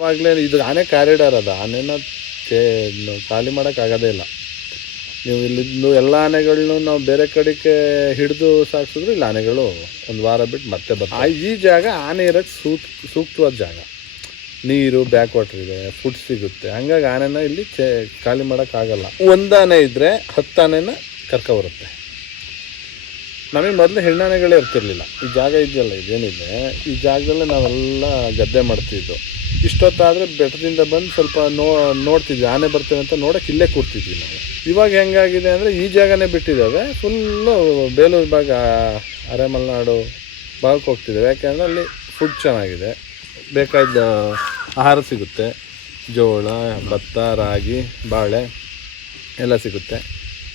ಅವಾಗಲೇ ಇದು ಆನೆ ಕಾರಿಡಾರ್ ಅದ. ಆನೆನ ಚೇ ಖಾಲಿ ಮಾಡೋಕ್ಕಾಗೋದೇ ಇಲ್ಲ. ನೀವು ಇಲ್ಲಿಂದು ಎಲ್ಲ ಆನೆಗಳನ್ನೂ ನಾವು ಬೇರೆ ಕಡೆಗೆ ಹಿಡಿದು ಸಾಕ್ಸಿದ್ರು ಇಲ್ಲಿ ಆನೆಗಳು ಒಂದು ವಾರ ಬಿಟ್ಟು ಮತ್ತೆ ಬರ್ತವೆ. ಈ ಜಾಗ ಆನೆ ಇರೋಕ್ಕೆ ಸೂಕ್, ಸೂಕ್ತವಾದ ಜಾಗ. ನೀರು ಬ್ಯಾಕ್ ವಾಟರ್ ಇದೆ ಫುಡ್ ಸಿಗುತ್ತೆ. ಹಂಗಾಗಿ ಆನೆನ ಇಲ್ಲಿ ಚೇ ಖಾಲಿ ಮಾಡೋಕ್ಕಾಗಲ್ಲ ಒಂದು ಆನೆ ಇದ್ದರೆ ಹತ್ತು ಆನೆನ ಕರ್ಕೊಬರುತ್ತೆ ನಮಗೆ ಮೊದಲು ಹೆಣ್ಣಾನೆಗಳೇ ಇರ್ತಿರ್ಲಿಲ್ಲ. ಈ ಜಾಗ ಇದೆಯಲ್ಲ, ಇದೇನಿದೆ? ಈ ಜಾಗದಲ್ಲೇ ನಾವೆಲ್ಲ ಗದ್ದೆ ಮಾಡ್ತಿದ್ದು. ಇಷ್ಟೊತ್ತಾದರೆ ಬೆಟ್ಟದಿಂದ ಬಂದು ಸ್ವಲ್ಪ ನೋ, ನೋಡ್ತಿದ್ವಿ, ಆನೆ ಬರ್ತೇವೆ ಅಂತ ನೋಡೋಕೆ ಇಲ್ಲೇ ಕೂರ್ತಿದ್ವಿ ನಾವು. ಇವಾಗ ಹೆಂಗಾಗಿದೆ ಅಂದರೆ ಈ ಜಾಗನೇ ಬಿಟ್ಟಿದ್ದಾವೆ. ಫುಲ್ಲು ಬೇಲೂರು ಭಾಗ, ಅರೆಮಲೆನಾಡು ಭಾಗಕ್ಕೆ ಹೋಗ್ತಿದ್ದೇವೆ. ಯಾಕೆಂದರೆ ಅಲ್ಲಿ ಫುಡ್ ಚೆನ್ನಾಗಿದೆ. ಬೇಕಾದ ಆಹಾರ ಸಿಗುತ್ತೆ. ಜೋಳ, ಭತ್ತ, ರಾಗಿ, ಬಾಳೆ ಎಲ್ಲ ಸಿಗುತ್ತೆ.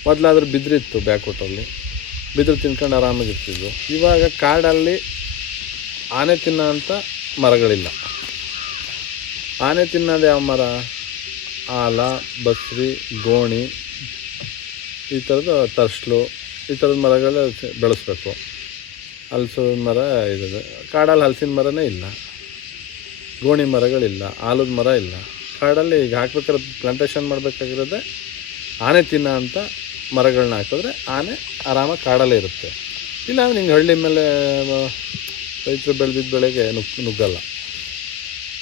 ಮೊದಲಾದ್ರೆ ಬಿದಿರಿತ್ತು ಬ್ಯಾಕ್ವಟಲ್ಲಿ ಬಿದಿರು ತಿನ್ಕೊಂಡು ಆರಾಮಾಗಿರ್ತಿದ್ವು. ಇವಾಗ ಕಾಡಲ್ಲಿ ಆನೆ ತಿನ್ನೋ ಅಂಥ ಮರಗಳಿಲ್ಲ. ಆನೆ ತಿನ್ನೋದು ಯಾವ ಮರ ಆಲ, ಬಸ್ರಿ, ಗೋಣಿ, ಈ ಥರದ್ದು ತರ್ಸ್ಲು, ಈ ಥರದ ಮರಗಳು ಬೆಳೆಸ್ಬೇಕು. ಹಲಸಿನ ಮರ ಇದೆ ಕಾಡಲ್ಲಿ ಹಲಸಿನ ಮರನೇ ಇಲ್ಲ. ಗೋಣಿ ಮರಗಳಿಲ್ಲ, ಆಲದ ಮರ ಇಲ್ಲ. ಕಾಡಲ್ಲಿ ಈಗ ಹಾಕ್ಬೇಕಾದ್ರೆ ಪ್ಲಾಂಟೇಶನ್ ಮಾಡಬೇಕಾಗಿರೋದೇ ಆನೆ ತಿನ್ನೋ ಅಂತ ಮರಗಳನ್ನ ಹಾಕಿದ್ರೆ ಆನೆ ಆರಾಮಾಗಿ ಕಾಡಲ್ಲೇ ಇರುತ್ತೆ. ಇಲ್ಲ ನಿಂಗೆ ಹಳ್ಳಿ ಮೇಲೆ ರೈತರು ಬೆಳೆದಿದ್ದ ಬೆಳೆಗೆ ನುಗ್ ನುಗ್ಗಲ್ಲ.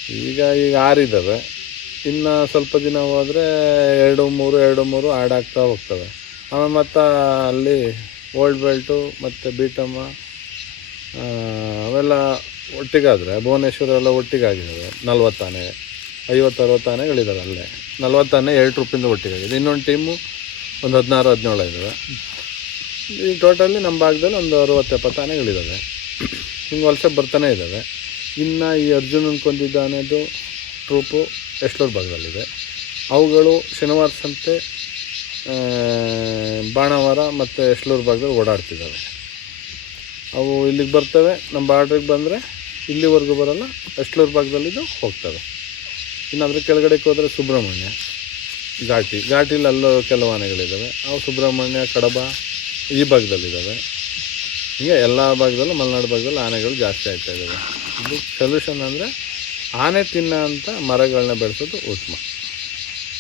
ಈಗ ಈಗ ಆರಿದ್ದಾವೆ ಇನ್ನು ಸ್ವಲ್ಪ ದಿನ ಹೋದರೆ ಎರಡು, ಮೂರು ಎರಡು, ಮೂರು ಆಡಾಗ್ತಾ ಹೋಗ್ತವೆ. ಆಮೇಲೆ ಮತ್ತು ಅಲ್ಲಿ ಓಲ್ಡ್ ಬೆಲ್ಟು ಮತ್ತು ಬೀಟಮ್ಮ ಅವೆಲ್ಲ ಒಟ್ಟಿಗಾದರೆ, ಭುವನೇಶ್ವರ ಎಲ್ಲ ಒಟ್ಟಿಗಾಗಿದ್ದಾವೆ ನಲ್ವತ್ತು ಆನೆ ಐವತ್ತು, ಅರವತ್ತು ಆನೆಗಳಿದ್ದಾವೆ ಅಲ್ಲೇ. ನಲ್ವತ್ತು ಆನೆ ಎರಡು ರೂಪಿಂದ ಒಟ್ಟಿಗಾಗಿದೆ. ಇನ್ನೊಂದು ಟೀಮು ಒಂದು ಹದಿನಾರು, ಹದಿನೇಳು ಇದ್ದಾವೆ ಈ ಟೋಟಲಿ ನಮ್ಮ ಭಾಗದಲ್ಲಿ ಒಂದು ಅರವತ್ತು, ಎಪ್ಪತ್ತು ಆನೆಗಳಿದ್ದಾವೆ ಹಿಂಗೆ ವಲಸೆ ಬರ್ತಾನೆ ಇದ್ದಾವೆ ಇನ್ನು ಈ ಅರ್ಜುನನ್ ಕೊಂದಿದ್ದ ಅನ್ನೋದು ಟ್ರೂಪು ಎಷ್ಟೋರ್ ಭಾಗದಲ್ಲಿದೆ. ಅವುಗಳು ಶನಿವಾರ ಸಂತೆ ಬಾಣವಾರ ಮತ್ತು ಎಷ್ಟಲೂರು ಭಾಗದಲ್ಲಿ ಓಡಾಡ್ತಿದ್ದಾವೆ ಅವು ಇಲ್ಲಿಗೆ ಬರ್ತವೆ ನಮ್ಮ ಬಾರ್ಡ್ರಿಗೆ ಬಂದರೆ ಇಲ್ಲಿವರೆಗೂ ಬರಲ್ಲ ಎಷ್ಟಲೂರು ಭಾಗದಲ್ಲಿದ್ದು ಹೋಗ್ತವೆ. ಇನ್ನು ಅದ್ರ ಕೆಳಗಡೆಗೆ ಹೋದರೆ ಸುಬ್ರಹ್ಮಣ್ಯ ಘಾಟಿ. ಘಾಟಿಲಿ ಅಲ್ಲೂ ಕೆಲವು ಆನೆಗಳಿದ್ದಾವೆ ಅವು ಸುಬ್ರಹ್ಮಣ್ಯ, ಕಡಬ ಈ ಭಾಗದಲ್ಲಿದ್ದಾವೆ ಹೀಗೆ ಎಲ್ಲ ಭಾಗದಲ್ಲೂ, ಮಲೆನಾಡು ಭಾಗದಲ್ಲಿ ಆನೆಗಳು ಜಾಸ್ತಿ ಆಗ್ತಾ ಇದ್ದಾವೆ ಇದು ಸೊಲ್ಯೂಷನ್ ಅಂದರೆ ಆನೆ ತಿನ್ನೋ ಅಂಥ ಮರಗಳನ್ನ ಬೆಳೆಸೋದು ಉತ್ತಮ.